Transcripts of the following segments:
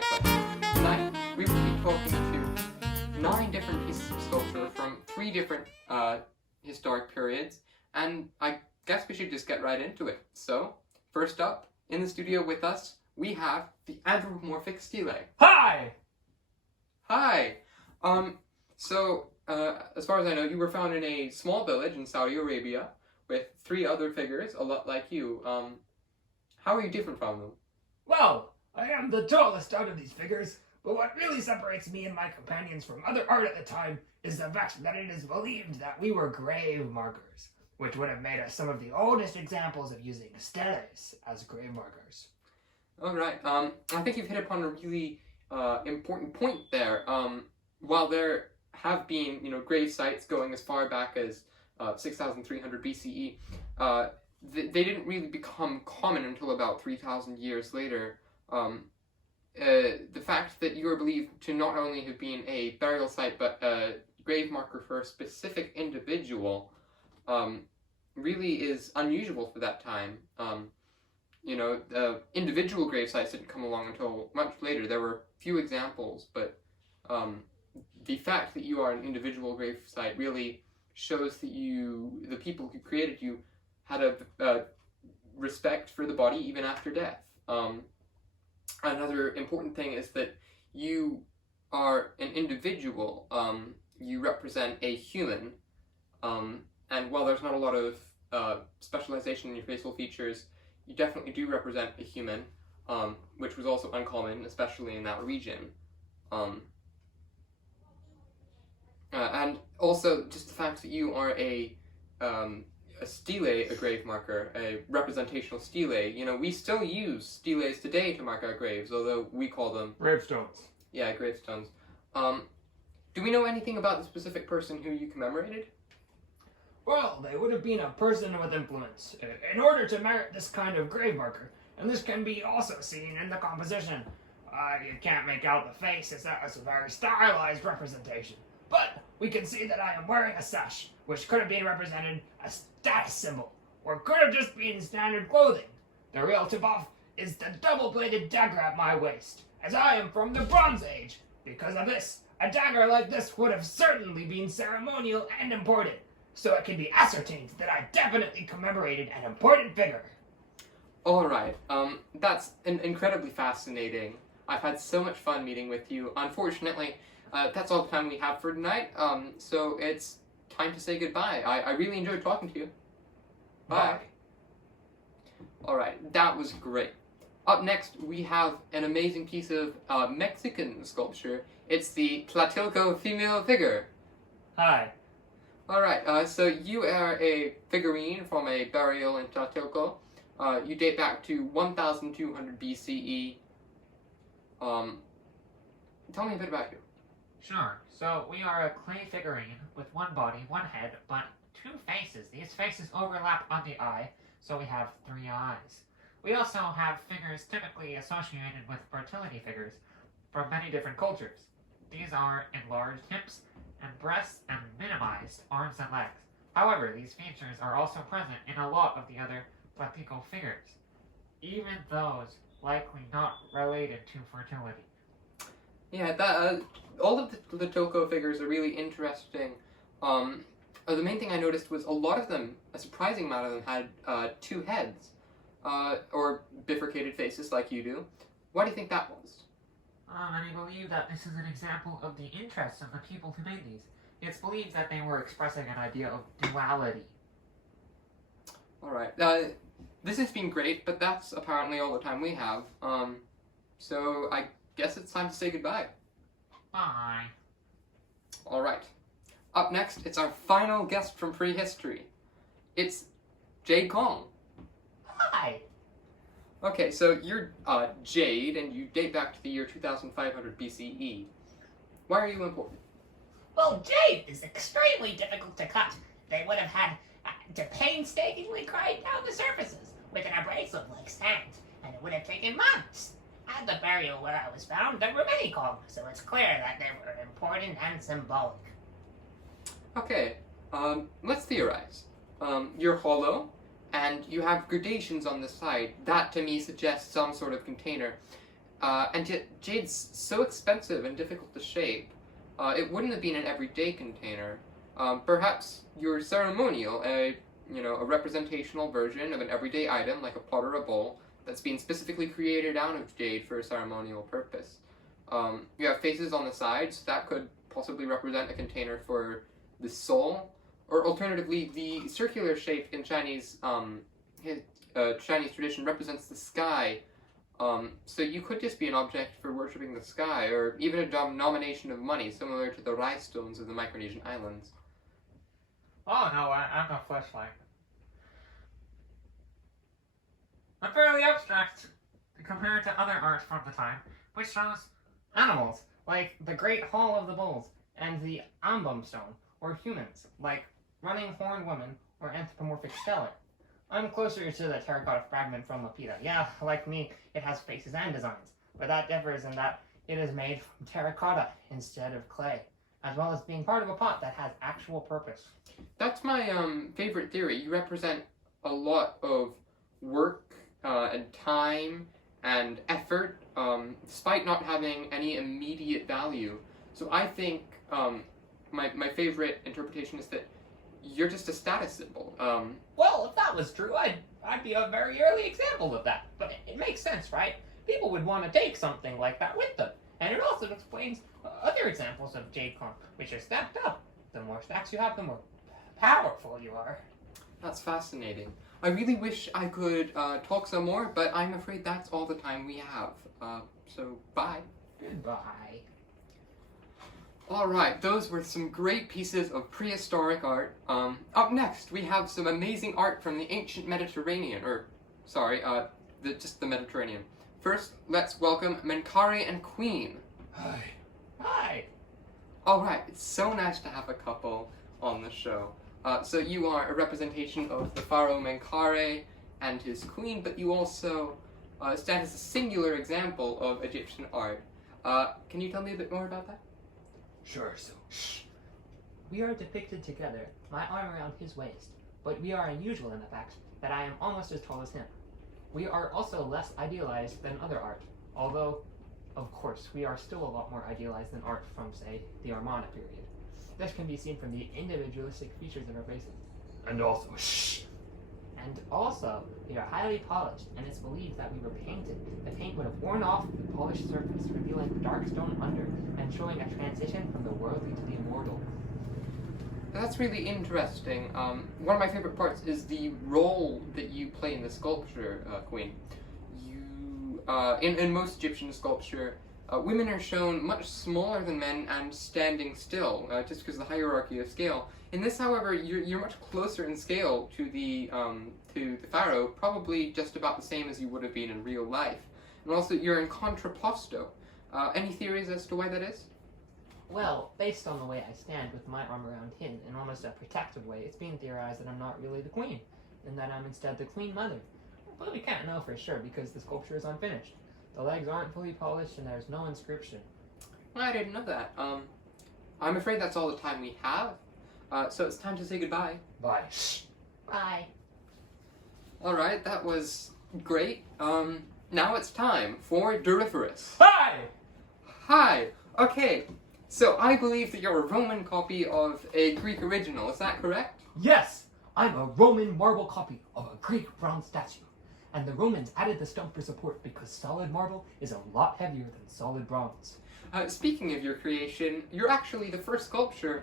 Thanks, bud. Tonight, we will be talking to 9 different pieces of sculpture from 3 different historic periods, and I guess we should just get right into it. So, first up, in the studio with us, we have the anthropomorphic stele. Hi! Hi! As far as I know, you were found in a small village in Saudi Arabia with 3 other figures, a lot like you. How are you different from them? Well, I am the tallest out of these figures, but what really separates me and my companions from other art at the time is the fact that it is believed that we were grave markers, which would have made us some of the oldest examples of using steles as grave markers. Alright, I think you've hit upon a really important point there. While there have been, grave sites going as far back as 6,300 BCE, they didn't really become common until about 3,000 years later. The fact that you are believed to not only have been a burial site but a grave marker for a specific individual really is unusual for that time. Individual grave sites didn't come along until much later. There were few examples, but the fact that you are an individual grave site really shows that the people who created you had a respect for the body even after death. Another important thing is that you are an individual. You represent a human, and while there's not a lot of specialization in your facial features, you definitely do represent a human, which was also uncommon, especially in that region. And also, just the fact that you are a stele, a grave marker, a representational stele. We still use steles today to mark our graves, although we call them... Gravestones. Yeah, gravestones. Do we know anything about the specific person who you commemorated? Well, they would have been a person with influence, in order to merit this kind of grave marker, and this can be also seen in the composition. You can't make out the face, as that was a very stylized representation. But we can see that I am wearing a sash, which could have been represented as status symbol, or could have just been standard clothing. The real tip-off is the double-bladed dagger at my waist, as I am from the Bronze Age. Because of this, a dagger like this would have certainly been ceremonial and important, so it can be ascertained that I definitely commemorated an important figure. Alright, that's incredibly fascinating. I've had so much fun meeting with you. Unfortunately, that's all the time we have for tonight, so it's time to say goodbye. I really enjoyed talking to you. Bye. Alright, that was great. Up next, we have an amazing piece of Mexican sculpture. It's the Tlatilco female figure. Hi. Alright, so you are a figurine from a burial in Tlatilco. You date back to 1,200 BCE. Tell me a bit about you. Sure. So we are a clay figurine with one body, one head, but 2 faces. These faces overlap on the eye, so we have 3 eyes. We also have figures typically associated with fertility figures from many different cultures. These are enlarged hips and breasts and minimized arms and legs. However, these features are also present in a lot of the other Tlatilco figures, even those likely not related to fertility. Yeah, all of the Tlatilco figures are really interesting. The main thing I noticed was a lot of them, a surprising amount of them, had 2 heads, or bifurcated faces like you do. Why do you think that was? Many believe that this is an example of the interests of the people who made these. It's believed that they were expressing an idea of duality. Alright, this has been great, but that's apparently all the time we have. So I guess it's time to say goodbye. Bye. Alright. Up next, it's our final guest from prehistory. It's Jade Kong. Hi. Okay, so you're Jade, and you date back to the year 2500 BCE. Why are you important? Well, jade is extremely difficult to cut. They would have had to painstakingly grind down the surfaces with an abrasive like sand, and it would have taken months. At the burial where I was found, there were many Kong, so it's clear that they were important and symbolic. Okay, let's theorize. You're hollow, and you have gradations on the side. That, to me, suggests some sort of container. And yet jade's so expensive and difficult to shape, it wouldn't have been an everyday container. Perhaps your ceremonial, a representational version of an everyday item like a pot or a bowl that's been specifically created out of jade for a ceremonial purpose. You have faces on the sides that could possibly represent a container for the soul, or alternatively, the circular shape in Chinese Chinese tradition represents the sky. So you could just be an object for worshipping the sky, or even a denomination of money, similar to the rhinestones of the Micronesian islands. Oh no, I'm a fleshlight. I'm fairly abstract compared to other art from the time, which shows Animals, like the Great Hall of the Bulls, and the Ambum Stone, or humans, like Running Horned Woman or Anthropomorphic Skeleton. I'm closer to the terracotta fragment from Lapita. Yeah, like me, it has faces and designs, but that differs in that it is made from terracotta instead of clay, as well as being part of a pot that has actual purpose. That's my favorite theory. You represent a lot of work and time and effort, despite not having any immediate value. So I think my favorite interpretation is that you're just a status symbol. Well, if that was true, I'd be a very early example of that. But it makes sense, right? People would want to take something like that with them. And it also explains other examples of jade clone, which are stacked up. The more stacks you have, the more powerful you are. That's fascinating. I really wish I could talk some more, but I'm afraid that's all the time we have. So bye. Goodbye. Alright, those were some great pieces of prehistoric art. Up next, we have some amazing art from the ancient Mediterranean, just the Mediterranean. First, let's welcome Menkare and Queen. Hi. Hi. Alright, it's so nice to have a couple on the show. So you are a representation of the pharaoh Menkare and his queen, but you also stand as a singular example of Egyptian art. Can you tell me a bit more about that? Sure, so shh. We are depicted together, my arm around his waist, but we are unusual in the fact that I am almost as tall as him. We are also less idealized than other art, although, of course, we are still a lot more idealized than art from, say, the Armada period. This can be seen from the individualistic features of our faces. And also, shh! And also, we are highly polished, and it's believed that we were painted. The paint would have worn off the polished surface, revealing dark stone under, and showing a transition from the worldly to the immortal. That's really interesting. One of my favorite parts is the role that you play in the sculpture, Queen. You, in most Egyptian sculpture, women are shown much smaller than men and standing still, just because of the hierarchy of scale. In this, however, you're much closer in scale to the pharaoh, probably just about the same as you would have been in real life. And also, you're in contrapposto. Any theories as to why that is? Well, based on the way I stand with my arm around him in almost a protective way, it's being theorized that I'm not really the queen, and that I'm instead the queen mother. But we can't know for sure because the sculpture is unfinished. The legs aren't fully polished and there's no inscription. I didn't know that. I'm afraid that's all the time we have. So it's time to say goodbye. Bye. Shh. Bye. Alright, that was great. Now it's time for Duriferous. Hi! Hi! Okay, so I believe that you're a Roman copy of a Greek original, is that correct? Yes! I'm a Roman marble copy of a Greek bronze statue. And the Romans added the stone for support because solid marble is a lot heavier than solid bronze. Speaking of your creation, you're actually the first sculpture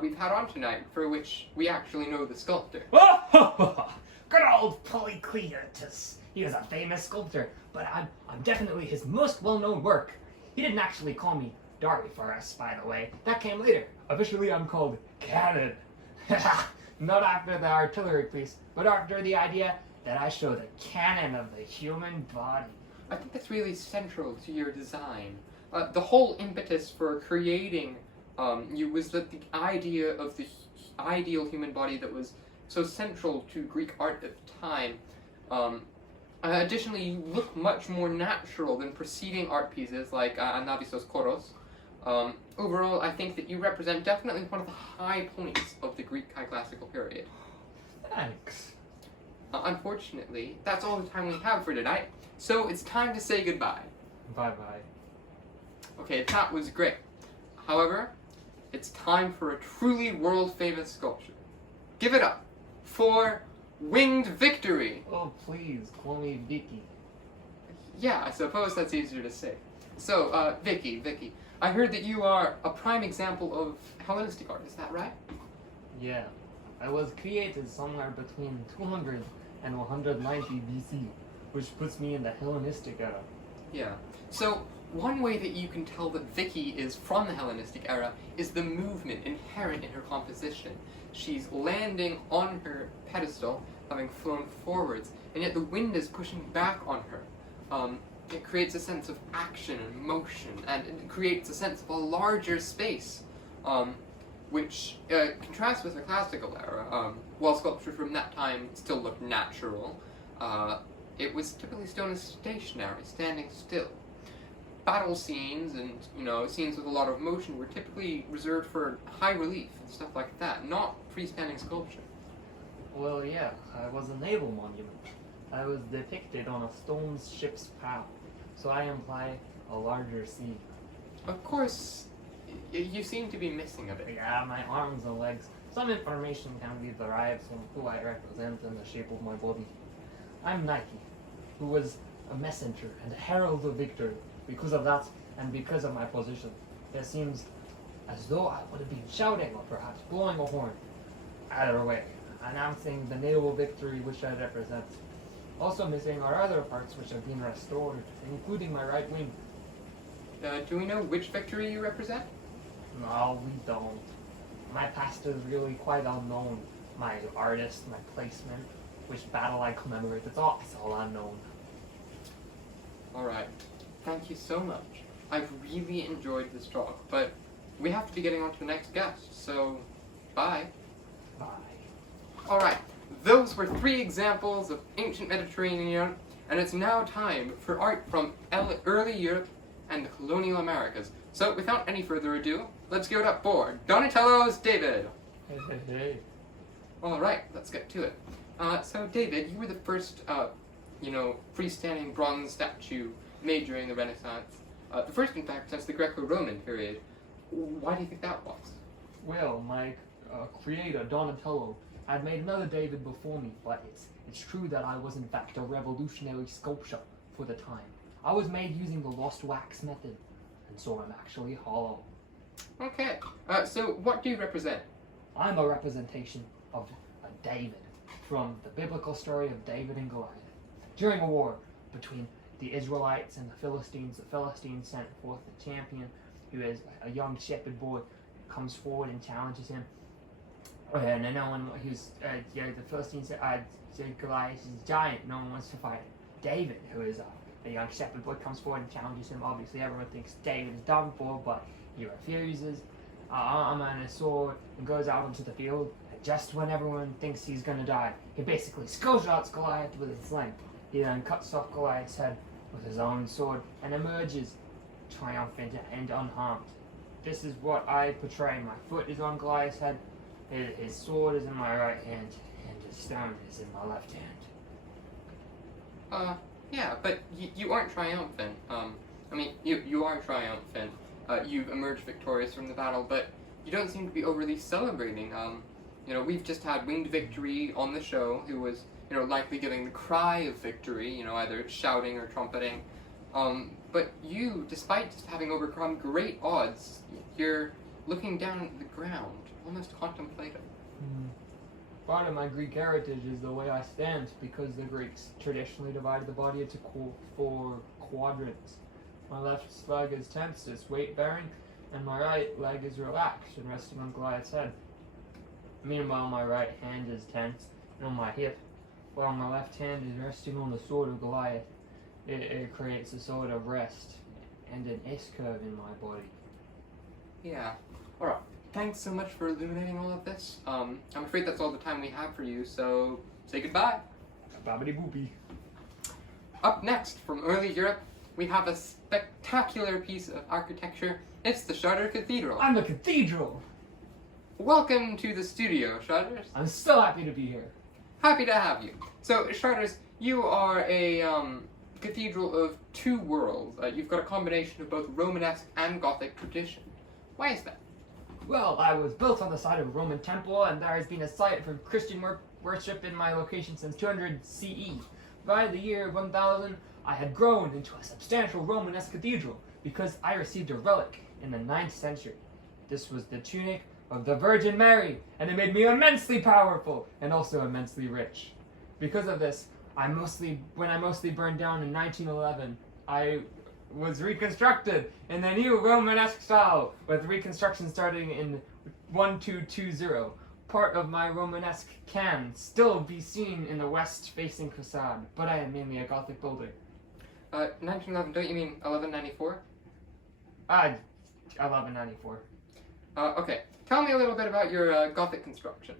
we've had on tonight for which we actually know the sculptor. Good old Polycletus. He is a famous sculptor, but I'm definitely his most well-known work. He didn't actually call me Dariferous, by the way. That came later. Officially, I'm called Cannon. Not after the artillery piece, but after the idea that I show the cannon of the human body. I think that's really central to your design. The whole impetus for creating you was that the idea of the ideal human body that was so central to Greek art at the time. Additionally, you look much more natural than preceding art pieces like Anavisos Koros. Overall, I think that you represent definitely one of the high points of the Greek High Classical period. Thanks. Unfortunately, that's all the time we have for tonight, so it's time to say goodbye. Bye-bye. Okay, that was great. However, it's time for a truly world-famous sculpture. Give it up for Winged Victory! Oh, please, call me Vicky. Yeah, I suppose that's easier to say. So, Vicky, I heard that you are a prime example of Hellenistic art, is that right? Yeah, I was created somewhere between 200 and 190 BC, which puts me in the Hellenistic era. Yeah. So, one way that you can tell that Vicky is from the Hellenistic era is the movement inherent in her composition. She's landing on her pedestal, having flown forwards, and yet the wind is pushing back on her. It creates a sense of action and motion, and it creates a sense of a larger space, which contrasts with the classical era. While sculpture from that time still looked natural, it was typically shown as stationary, standing still. Battle scenes and, scenes with a lot of motion were typically reserved for high relief and stuff like that, not freestanding sculpture. Well, yeah, I was a naval monument. I was depicted on a stone ship's prow, so I imply a larger sea. Of course, you seem to be missing a bit. Yeah, my arms and legs. Some information can be derived from who I represent and the shape of my body. I'm Nike, who was a messenger and a herald of victory. Because of that, and because of my position, it seems as though I would have been shouting or perhaps blowing a horn. Either way, announcing the naval victory which I represent. Also missing are other parts which have been restored, including my right wing. Do we know which victory you represent? No, we don't. My past is really quite unknown. My artist, my placement, which battle I commemorate, it's all unknown. Alright, thank you so much. I've really enjoyed this talk, but we have to be getting on to the next guest, so bye. Bye. Alright, those were 3 examples of ancient Mediterranean, and it's now time for art from early Europe and the colonial Americas. So without any further ado, let's give it up for Donatello's David! Hey. Alright, let's get to it. So David, you were the first, freestanding bronze statue made during the Renaissance. The first, in fact, since the Greco-Roman period. Why do you think that was? Well, my creator, Donatello, had made another David before me, but it's true that I was in fact a revolutionary sculptor for the time. I was made using the lost wax method, and so I'm actually hollow. Okay, so what do you represent? I'm a representation of a David from the biblical story of David and Goliath. During a war between the Israelites and the Philistines sent forth the champion, who is a young shepherd boy, comes forward and challenges him. And no one, the Philistines said Goliath is a giant, no one wants to fight David, who is a young shepherd boy, comes forward and challenges him. Obviously everyone thinks David is done for, but he refuses. Armor and a sword, and goes out into the field. And just when everyone thinks he's gonna die, he basically skullshots Goliath with his sling. He then cuts off Goliath's head with his own sword and emerges triumphant and unharmed. This is what I portray. My foot is on Goliath's head, his sword is in my right hand, and his stone is in my left hand. Yeah, but you aren't triumphant. You are triumphant. You've emerged victorious from the battle, but you don't seem to be overly celebrating. We've just had Winged Victory on the show, who was, likely giving the cry of victory, either shouting or trumpeting. But you, despite just having overcome great odds, you're looking down at the ground, almost contemplative. Part of my Greek heritage is the way I stand, because the Greeks traditionally divided the body into 4 quadrants. My left leg is tense, it's weight-bearing, and my right leg is relaxed and resting on Goliath's head. Meanwhile, my right hand is tense and on my hip, while my left hand is resting on the sword of Goliath. It creates a sort of rest and an S-curve in my body. Yeah. Alright. Thanks so much for illuminating all of this. I'm afraid that's all the time we have for you, so say goodbye. Babbity boopy. Up next, from early Europe, we have a spectacular piece of architecture. It's the Chartres Cathedral. I'm a cathedral! Welcome to the studio, Chartres. I'm so happy to be here. Happy to have you. So, Chartres, you are a cathedral of two worlds. You've got a combination of both Romanesque and Gothic tradition. Why is that? Well, I was built on the site of a Roman temple, and there has been a site for Christian worship in my location since 200 CE. By the year 1000, I had grown into a substantial Romanesque cathedral because I received a relic in the 9th century. This was the tunic of the Virgin Mary, and it made me immensely powerful and also immensely rich. Because of this, when I mostly burned down in 1911, I was reconstructed in the new Romanesque style, with reconstruction starting in 1220. Part of my Romanesque can still be seen in the west-facing facade, but I am mainly a Gothic builder. 1911, don't you mean 1194? 1194. Okay. Tell me a little bit about your Gothic construction.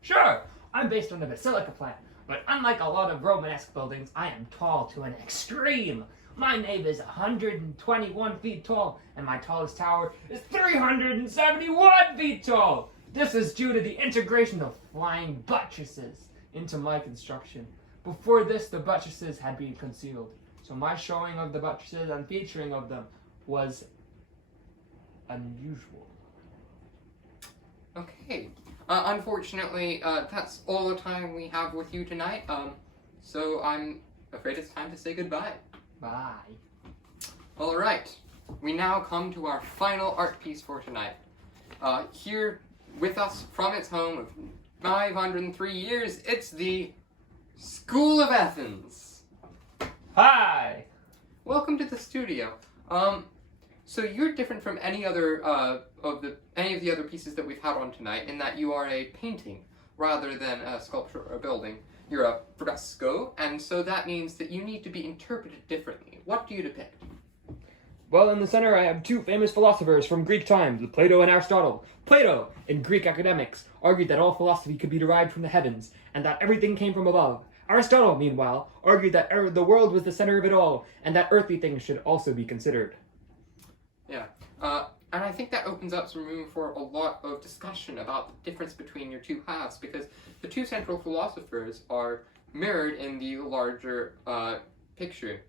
Sure, I'm based on the Basilica plan, but unlike a lot of Romanesque buildings, I am tall to an extreme. My nave is 121 feet tall, and my tallest tower is 371 feet tall. This is due to the integration of flying buttresses into my construction. Before this, the buttresses had been concealed, so my showing of the buttresses and featuring of them was unusual. Okay. Unfortunately, that's all the time we have with you tonight. So I'm afraid it's time to say goodbye. Bye. All right. We now come to our final art piece for tonight. Here with us from its home of 503 years, it's the School of Athens. Hi! Welcome to the studio. So you're different from any other of the other pieces that we've had on tonight in that you are a painting rather than a sculpture or a building. You're a fresco, and so that means that you need to be interpreted differently. What do you depict? Well, in the center I have two famous philosophers from Greek times, Plato and Aristotle. Plato, in Greek academics, argued that all philosophy could be derived from the heavens, and that everything came from above. Aristotle, meanwhile, argued that the world was the center of it all, and that earthly things should also be considered. Yeah, and I think that opens up some room for a lot of discussion about the difference between your two halves, because the two central philosophers are mirrored in the larger picture.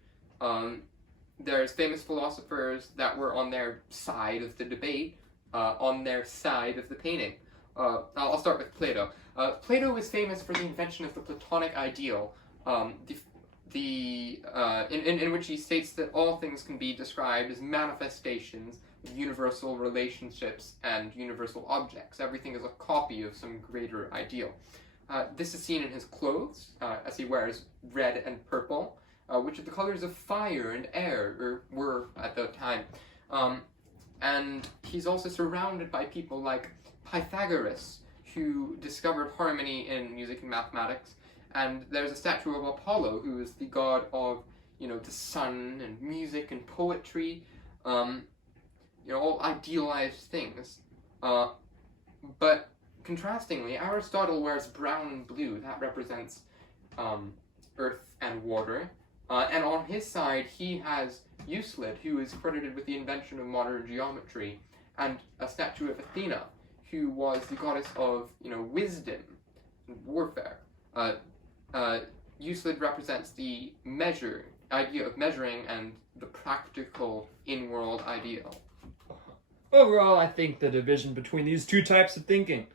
There's famous philosophers that were on their side of the debate, on their side of the painting. I'll start with Plato. Plato was famous for the invention of the Platonic ideal, in which he states that all things can be described as manifestations of universal relationships and universal objects. Everything is a copy of some greater ideal. This is seen in his clothes, as he wears red and purple, which are the colors of fire and air, or were at the time. And he's also surrounded by people like Pythagoras, who discovered harmony in music and mathematics. And there's a statue of Apollo, who is the god of, the sun and music and poetry, all idealized things. But contrastingly, Aristotle wears brown and blue. That represents earth and water. And on his side, he has Euclid, who is credited with the invention of modern geometry, and a statue of Athena, who was the goddess of, wisdom and warfare. Euclid represents the idea of measuring and the practical in-world ideal. Overall, I think the division between these two types of thinking.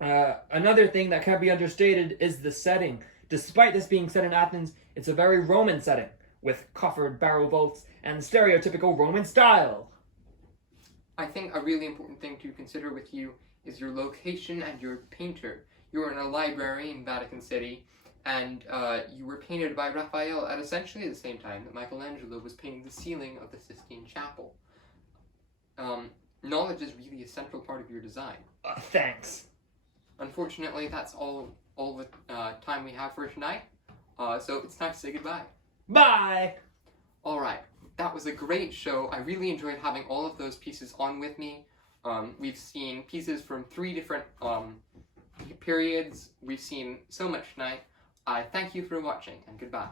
Another thing that can't be understated is the setting. Despite this being set in Athens, it's a very Roman setting, with coffered barrow vaults and stereotypical Roman style. I think a really important thing to consider with you is your location and your painter. You were in a library in Vatican City, and you were painted by Raphael at essentially the same time that Michelangelo was painting the ceiling of the Sistine Chapel. Knowledge is really a central part of your design. Thanks. Unfortunately, that's all the time we have for tonight, so it's time to say goodbye. Bye! Alright, that was a great show. I really enjoyed having all of those pieces on with me. We've seen pieces from 3 different periods. We've seen so much tonight. I thank you for watching, and goodbye.